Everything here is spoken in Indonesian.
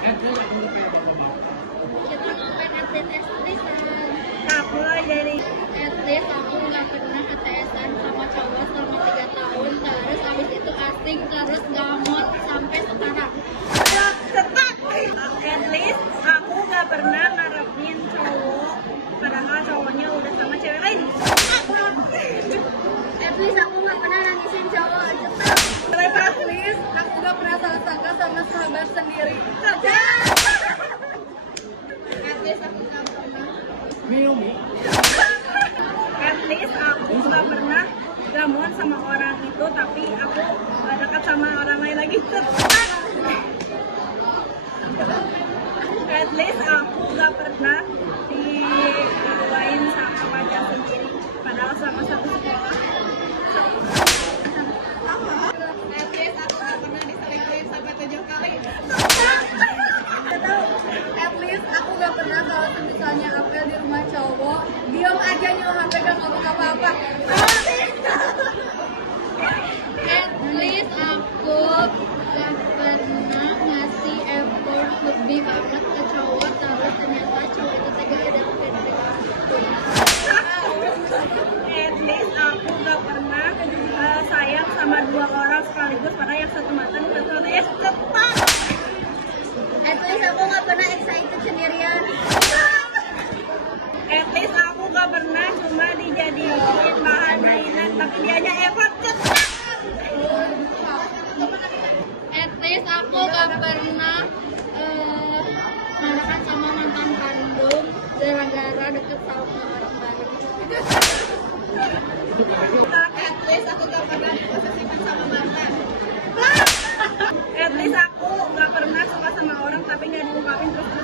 Kita ngapain update Tristan? Aku jadi At least aku nggak pernah ATS-an sama cowok selama 3 tahun. Terus abis itu asing, terus gamon sampai sekarang. tetap. At least aku nggak pernah ngarepin cowok, padahal cowoknya udah sama cewek lain. At least aku nggak pernah nangisin cowok. At least aku nggak pernah salah sangka sama sahabat sendiri. At least aku nggak pernah. At least aku nggak pernah gamon sama orang itu, tapi aku dekat sama orang lain lagi. At least aku nggak pernah diduain sama pacar sendiri, padahal sama satu sekolah. At least aku nggak pernah diselingkuhin sampai 7 kali. At least aku nggak pernah kalau misalnya apel di rumah cowok, diam aja nyuruh HP gak ngomong apa-apa. At least aku gak pernah ngasih effort lebih banget ke cowok, terus ternyata cowok itu tidak ada At least aku nggak pernah sayang sama 2 orang sekaligus, padahal yang satu mantan satu ya cepat. At least aku gak pernah excited sendirian. At least aku nggak pernah cuma dijadiin bahan mainan, tapi dianya effort cepat. At least aku gak pernah marahkan sama mantan kandung gara-gara deket sama orang baru. At least aku gak pernah diposesifin sama mantan. At least aku nggak pernah suka sama orang tapi nggak diungkapin terus